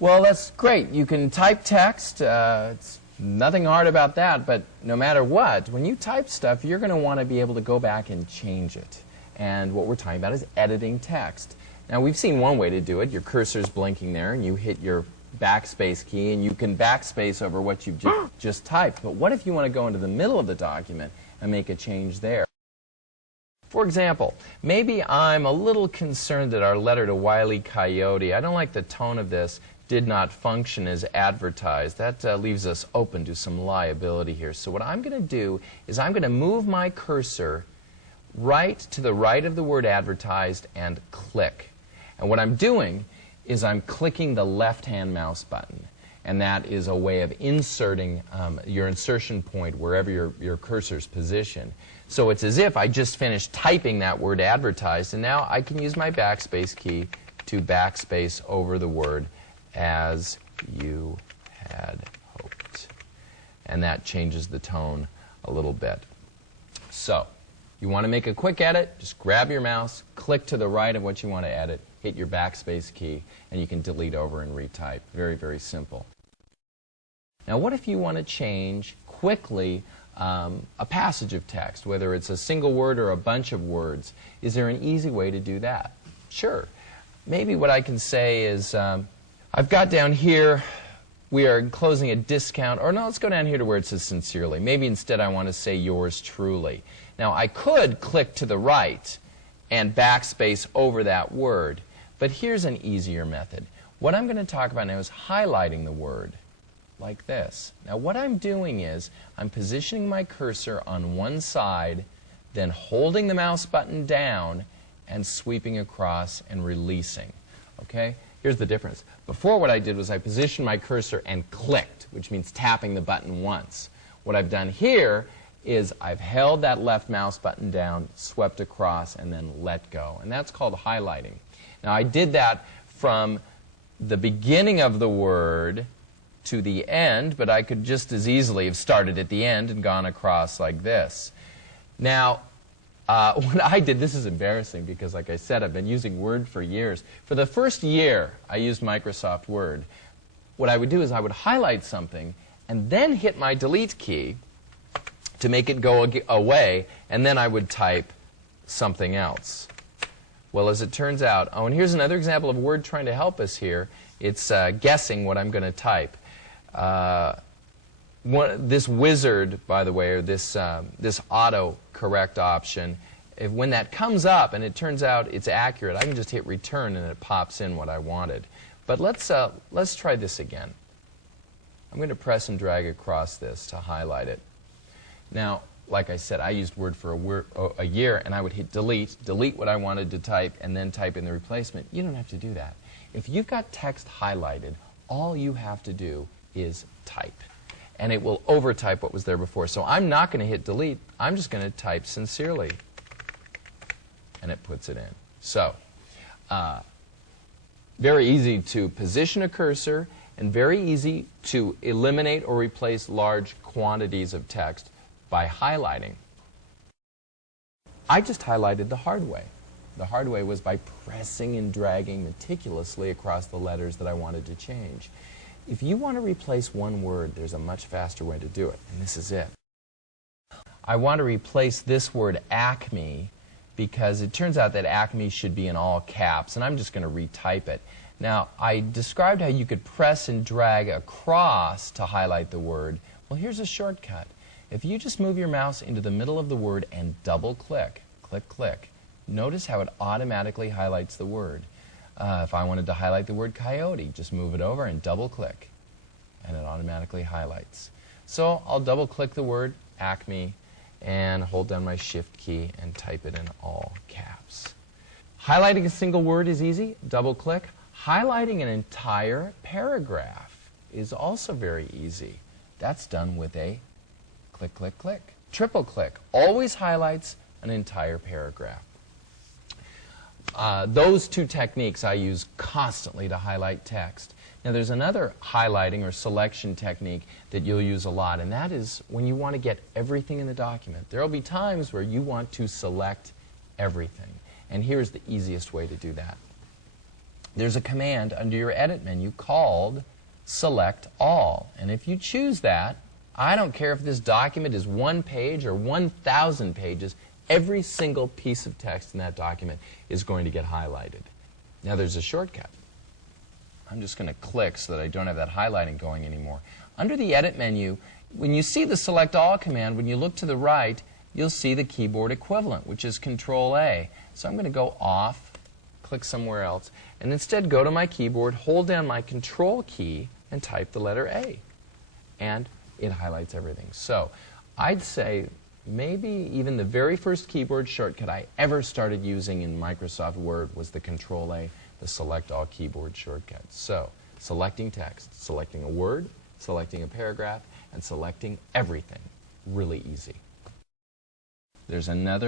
Well, that's great. You can type text. It's nothing hard about that, but no matter what, when you type stuff, you're going to want to be able to go back and change it. And what we're talking about is editing text. Now, we've seen one way to do it. Your cursor's blinking there, and you hit your backspace key, and you can backspace over what you've just typed. But what if you want to go into the middle of the document and make a change there? For example, maybe I'm a little concerned that our letter to Wile E. Coyote, I don't like the tone of this, did not function as advertised. That leaves us open to some liability here. So what I'm going to do is I'm going to move my cursor right to the right of the word advertised and click. And what I'm doing is I'm clicking the left-hand mouse button. And that is a way of inserting your insertion point wherever your cursor's positioned. So it's as if I just finished typing that word advertised, and now I can use my backspace key to backspace over the word as you had hoped. And that changes the tone a little bit. So you want to make a quick edit, just grab your mouse, click to the right of what you want to edit, hit your backspace key, and you can delete over and retype. Very, very simple. Now, what if you want to change quickly a passage of text, whether it's a single word or a bunch of words? Is there an easy way to do that? Sure. Maybe what I can say is, I've got down here, we are enclosing a discount, or no, let's go down here to where it says sincerely. Maybe instead I want to say yours truly. Now, I could click to the right and backspace over that word, but here's an easier method. What I'm going to talk about now is highlighting the word like this. Now, what I'm doing is I'm positioning my cursor on one side, then holding the mouse button down and sweeping across and releasing. Okay? Here's the difference. Before, what I did was I positioned my cursor and clicked, which means tapping the button once. What I've done here is I've held that left mouse button down, swept across, and then let go. And that's called highlighting. Now, I did that from the beginning of the word to the end, but I could just as easily have started at the end and gone across like this. Now, what I did, this is embarrassing because, like I said, I've been using Word for years. For the first year I used Microsoft Word, what I would do is I would highlight something and then hit my delete key to make it go away, and then I would type something else. Well, as it turns out, oh, and here's another example of Word trying to help us here. It's guessing what I'm going to type. This wizard, by the way, or this auto-correct option, when that comes up and it turns out it's accurate, I can just hit return and it pops in what I wanted. But let's try this again. I'm going to press and drag across this to highlight it. Now, like I said, I used Word for a year, and I would hit delete what I wanted to type, and then type in the replacement. You don't have to do that. If you've got text highlighted, all you have to do is type. And it will overtype what was there before. So I'm not going to hit delete. I'm just going to type sincerely. And it puts it in. So, very easy to position a cursor, and very easy to eliminate or replace large quantities of text by highlighting. I just highlighted the hard way. The hard way was by pressing and dragging meticulously across the letters that I wanted to change. If you want to replace one word, there's a much faster way to do it, and this is it. I want to replace this word Acme because it turns out that Acme should be in all caps, and I'm just going to retype it. Now, I described how you could press and drag across to highlight the word. Well, here's a shortcut. If you just move your mouse into the middle of the word and double-click, click, click, notice how it automatically highlights the word. If I wanted to highlight the word coyote, just move it over and double-click, and it automatically highlights. So I'll double-click the word Acme and hold down my Shift key and type it in all caps. Highlighting a single word is easy. Double-click. Highlighting an entire paragraph is also very easy. That's done with a click, click, click. Triple click always highlights an entire paragraph. Those two techniques I use constantly to highlight text. Now, there's another highlighting or selection technique that you'll use a lot, and that is when you want to get everything in the document. There will be times where you want to select everything, and here's the easiest way to do that. there's a command under your Edit menu called Select All. And if you choose that, I don't care if this document is 1 page or 1,000 pages, every single piece of text in that document is going to get highlighted. Now there's a shortcut. I'm just going to click so that I don't have that highlighting going anymore. Under the Edit menu, when you see the Select All command, when you look to the right, you'll see the keyboard equivalent, which is Control-A. So I'm going to go off, click somewhere else, and instead go to my keyboard, hold down my Control key, and type the letter A. And it highlights everything. So I'd say maybe even the very first keyboard shortcut I ever started using in Microsoft Word was the Control-A, the Select All keyboard shortcut. So selecting text, selecting a word, selecting a paragraph, and selecting everything. Really easy. There's another